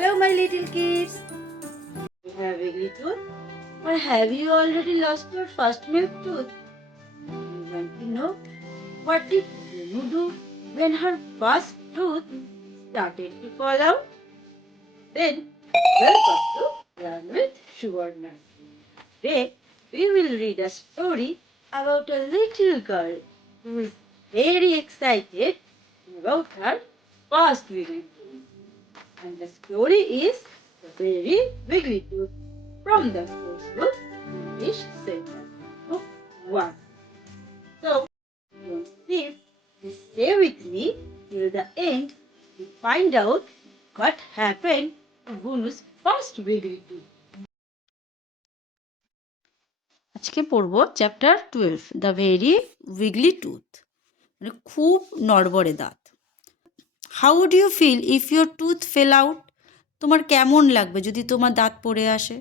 Hello, my little kids. You have a tooth? Or have you already lost your first milk tooth? You want to know what did Bonu do when her first tooth started to fall out? Then, welcome to Learn with Suvarna. Today, we will read a story about a little girl who is very excited about her first wiggly tooth. And the story is The Very Wiggly Tooth from the course book English Sentence Book 1. So, don't please stay with me till the end to find out what happened to Bunu's first wiggly tooth. আজকে পড়বো chapter 12 the very wiggly tooth, মানে খুব নড়বড়ে দাঁত। How would you feel if your tooth fell out? তোমার কেমন লাগবে যদি তোমার দাঁত পড়ে আসে?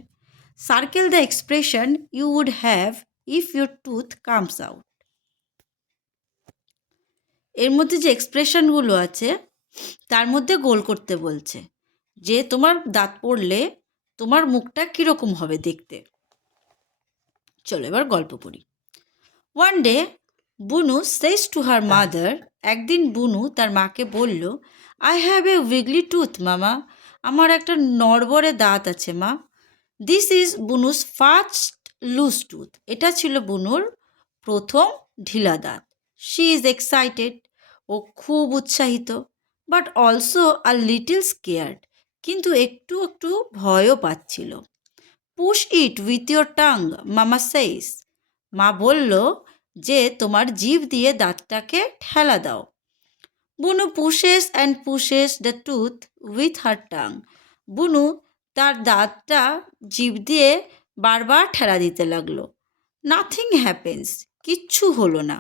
Circle the expression you would have if your tooth comes out. এর মধ্যে যে এক্সপ্রেশনগুলো আছে তার মধ্যে গোল করতে বলছে যে তোমার দাঁত পড়লে তোমার মুখটা কীরকম হবে দেখতে। চলো এবার গল্প করি। ওয়ান ডে বুনু সেজ টু হার মাদার, একদিন বুনু তার মাকে বলল, I have a wiggly tooth mama, আমার একটা নড়বড়ে দাঁত আছে মা। This is Bunu's first loose tooth, এটা ছিল বুনুর প্রথম ঢিলা দাঁত। শি ইজ এক্সাইটেড, ও খুব উৎসাহিত, but also a little scared, কিন্তু একটু একটু ভয়ও পাচ্ছিল। Push it with your tongue মামা সেইস, মা বলল যে তোমার জিভ দিয়ে দাঁতটাকে ঠেলা দাও। Bunu pushes and pushes the tooth with her tongue, Bunu তার দাঁতটা জিভ দিয়ে বারবার ঠেলা দিতে লাগলো। নাথিং হ্যাপেন্স, কিচ্ছু হলো না।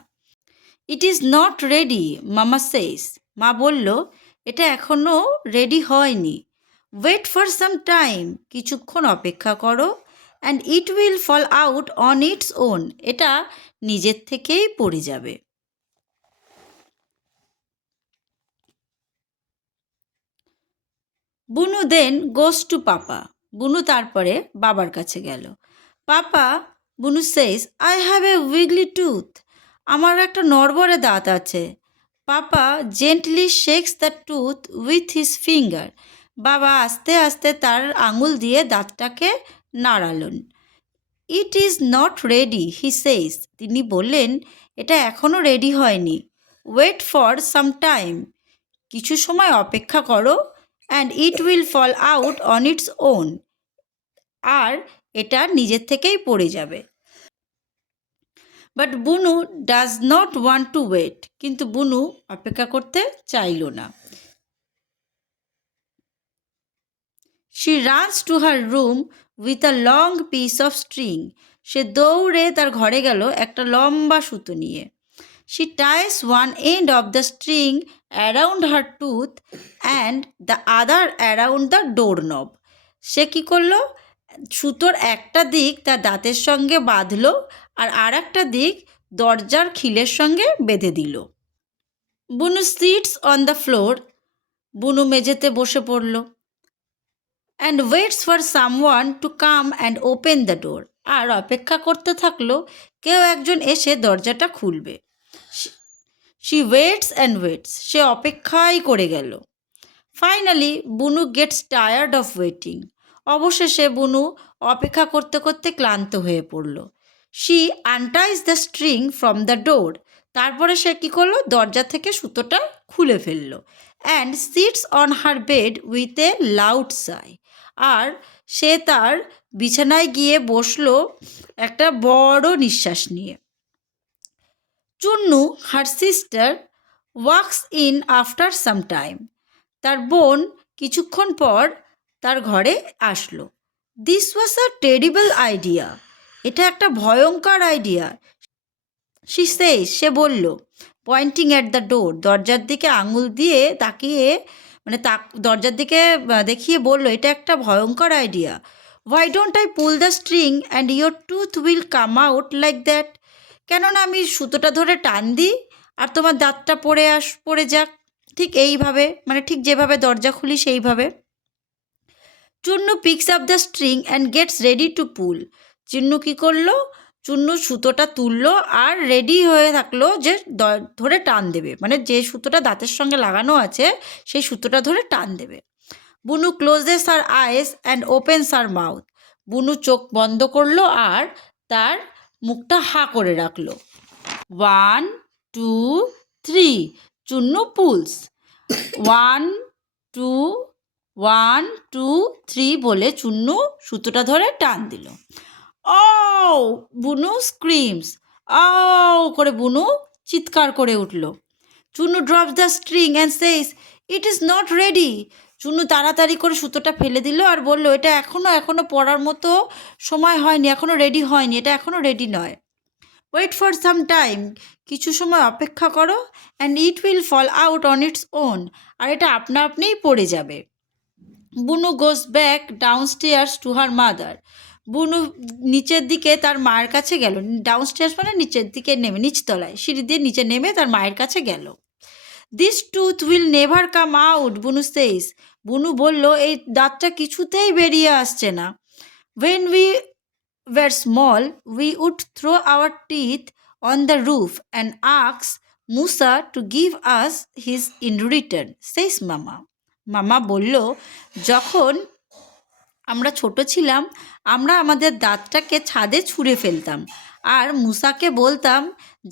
ইট ইজ নট রেডি মামা সেইস, মা বলল এটা এখনও রেডি হয়নি। ওয়েট ফর সাম টাইম, কিছুক্ষণ অপেক্ষা করো। And it will fall out on its own, এটা নিজের থেকেই পড়ে যাবে। বুনু দেন গোস টু পাপা, বুনু তারপরে বাবার কাছে গেল। Papa, Bunu says, I have a wiggly tooth, আমার একটা নড়বড়ে দাঁত আছে। Papa gently shakes the tooth with his finger, বাবা আস্তে আস্তে তার আঙুল দিয়ে দাঁতটাকে নাড়ালেন। It is not ready he says, তিনি বললেন এটা এখনও রেডি হয়নি। ওয়েট ফর সাম টাইম, কিছু সময় অপেক্ষা করো। And it will fall out on its own, আর এটা নিজের থেকেই পড়ে যাবে। But Bunu does not want to wait, কিন্তু বুনু অপেক্ষা করতে চাইল না। She runs to her room with a long piece of string, সে দৌড়ে তার ঘরে গেল একটা লম্বা সুতো নিয়ে। She ties one end of the string around her tooth and the other around the door knob, সে কী করলো, সুতোর একটা দিক তার দাঁতের সঙ্গে বাঁধলো আর আর একটা দিক দরজার খিলের সঙ্গে বেঁধে দিল। বুনু সিটস অন দ্য ফ্লোর, বুনু মেঝেতে বসে পড়ল। And waits for someone to come and open the door, আর অপেক্ষা করতে থাকলো কেউ একজন এসে দরজাটা খুলবে। শি ওয়েটস অ্যান্ড ওয়েটস, সে অপেক্ষাই করে গেল। ফাইনালি বুনু গেটস টায়ার্ড অফ ওয়েটিং, অবশেষে বুনু অপেক্ষা করতে করতে ক্লান্ত হয়ে পড়ল। She unties the string from the door, তারপরে সে কী করলো, দরজা থেকে সুতোটা খুলে ফেললো। And sits on her bed with a loud sigh, আর সে তার বিছানায় গিয়ে বসলো একটা বড় নিঃশ্বাস নিয়ে। Chunnu her sister walks in after some time, তার বোন কিছুক্ষণ পর তার ঘরে আসলো। This was a terrible idea, এটা একটা ভয়ঙ্কর আইডিয়া। সে বলল, পয়েন্টিং অ্যাট দ্য ডোর, দরজার দিকে আঙুল দিয়ে তাকিয়ে, মানে দরজার দিকে দেখিয়ে বলল, এটা একটা ভয়ঙ্কর idea. Why don't I pull the string and your tooth will come out like that, কেননা আমি সুতোটা ধরে টান দিই আর তোমার দাঁতটা পড়ে যাক ঠিক এইভাবে, মানে ঠিক যেভাবে দরজা খুলি সেইভাবে। Chunnu picks up the string and gets ready to pull. Chunnu কী করলো? চুন্নু সুতোটা তুললো আর রেডি হয়ে থাকলো যে ধরে টান দেবে, মানে যে সুতোটা দাঁতের সঙ্গে লাগানো আছে সেই সুতোটা ধরে টান দেবে। Bunu closes her eyes and opens her mouth. Bunu চোখ বন্ধ করলো আর তার মুখটা হা করে রাখলো। 1 2 3 চুন্নু পুলস। 1 2 1 2 3 বলে চুন্নু সুতোটা ধরে টান দিল। ও বুনু স্ক্রিমস। আও করে বুনু চিৎকার করে উঠল। Chunnu drops the string and Sage, it is not ready. Chunnu তাড়াতাড়ি করে সুতোটা ফেলে দিল আর বলল, এটা এখনও পড়ার মতো সময় হয়নি, এখনও রেডি হয়নি, এটা এখনও রেডি নয়। ওয়েট ফর সাম টাইম, কিছু সময় অপেক্ষা করো, and it will fall out on its own, আর এটা আপনা আপনিই পড়ে যাবে। Bunu goes back downstairs to her mother. Bunu নিচের দিকে তার মায়ের কাছে গেল। ডাউনস্টেয়ার্স মানে নিচের দিকে নেমে, নিচতলায় সিঁড়ি দিয়ে নিচে নেমে তার মায়ের কাছে গেল। This tooth will never come out, Bunu says. Bunu বলল, এই দাঁতটা কিছুতেই বেরিয়ে আসছে না। When we were small, we would throw our teeth on the roof and ask Musa to give us his in return, says Mama. মামা বলল, যখন আমরা ছোট ছিলাম আমরা আমাদের দাঁতটাকে ছাদে ছুঁড়ে ফেলতাম আর মুসাকে বলতাম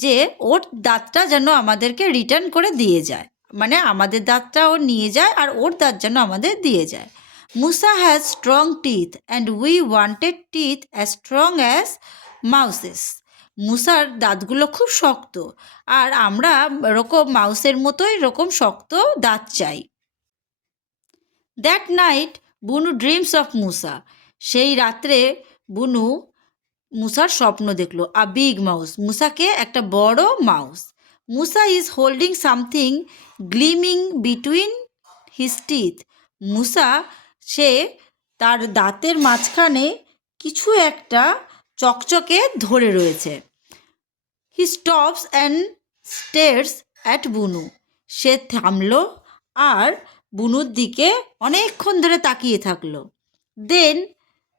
যে ওর দাঁতটা যেন আমাদেরকে রিটার্ন করে দিয়ে যায়, মানে আমাদের দাঁতটা ও নিয়ে যায় আর ওর দাঁত যেন আমাদের দিয়ে যায়। Musa has strong teeth and we wanted teeth as strong as mouses. মুসার দাঁতগুলো খুব শক্ত আর আমরা এরকম মাউসের মতোই এরকম শক্ত দাঁত চাই। দ্যাট নাইট বুনু ড্রিমস অফ মুসা। সেই রাত্রে বুনু মুসার স্বপ্ন দেখলো। আ বিগ মাউস, মুসাকে একটা বড় mouse. Musa is holding something gleaming between his teeth. Musa সে তার দাঁতের মাঝখানে কিছু একটা চকচকে ধরে রয়েছে। He stops and stares at Bunu. সে থামলো আর বুনুর দিকে অনেকক্ষণ ধরে তাকিয়ে থাকলো। Then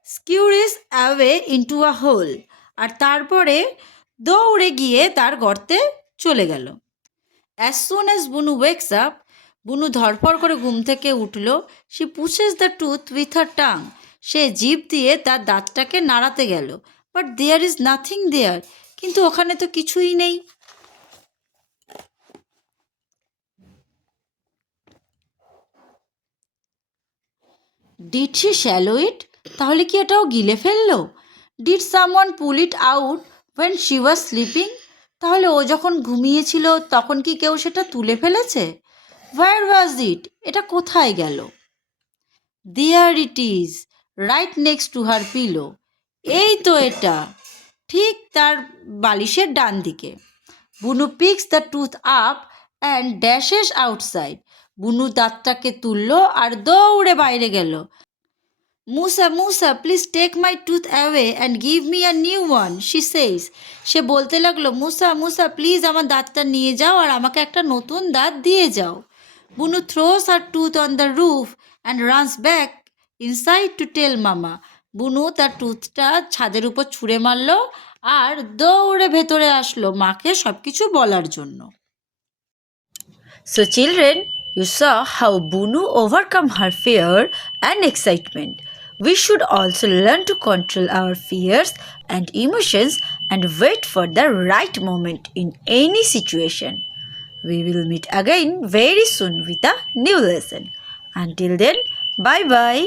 scurries away into a hole, আর তারপরে দৌড়ে গিয়ে তার গর্তে চলে গেল। As soon as Bunu wakes up, Bunu ধরফড় করে ঘুম থেকে উঠল। She pushes the tooth with her tongue. সে জিভ দিয়ে তার দাঁতটাকে নাড়াতে গেল। But there is nothing there, কিন্তু ওখানে তো কিছুই নেই। ডিড শি শ্যালো ইট, তাহলে কি এটাও গিলে ফেললো? Did someone pull it out when she was sleeping, তাহলে ও যখন ঘুমিয়েছিল তখন কি কেউ সেটা তুলে ফেলেছে? হোয়ার ওয়াজ ইট, এটা কোথায় গেল? There it is, right next to her pillow. এই তো এটা, ঠিক তার বালিশের ডান দিকে। Bunu picks the tooth up and dashes outside. Bunu দাঁতটাকে তুলল আর দৌড়ে বাইরে গেল। Musa Musa please take my tooth away and give me a new one, she says. সে বলতে লাগলো, মুসা মুসা প্লিজ আমার দাঁতটা নিয়ে যাও আর আমাকে একটা নতুন দাঁত দিয়ে যাও। Bunu throws her tooth on the roof and runs back inside to tell mama. Bunu তার টুথটা ছাদের উপর ছুঁড়ে মারল আর দৌড়ে ভেতরে আসলো মাকে সব কিছু বলার জন্য। So children, you saw how Bunu overcome her fear and excitement. We should also learn to control our fears and emotions and wait for the right moment in any situation. We will meet again very soon with a new lesson. Until then, bye bye.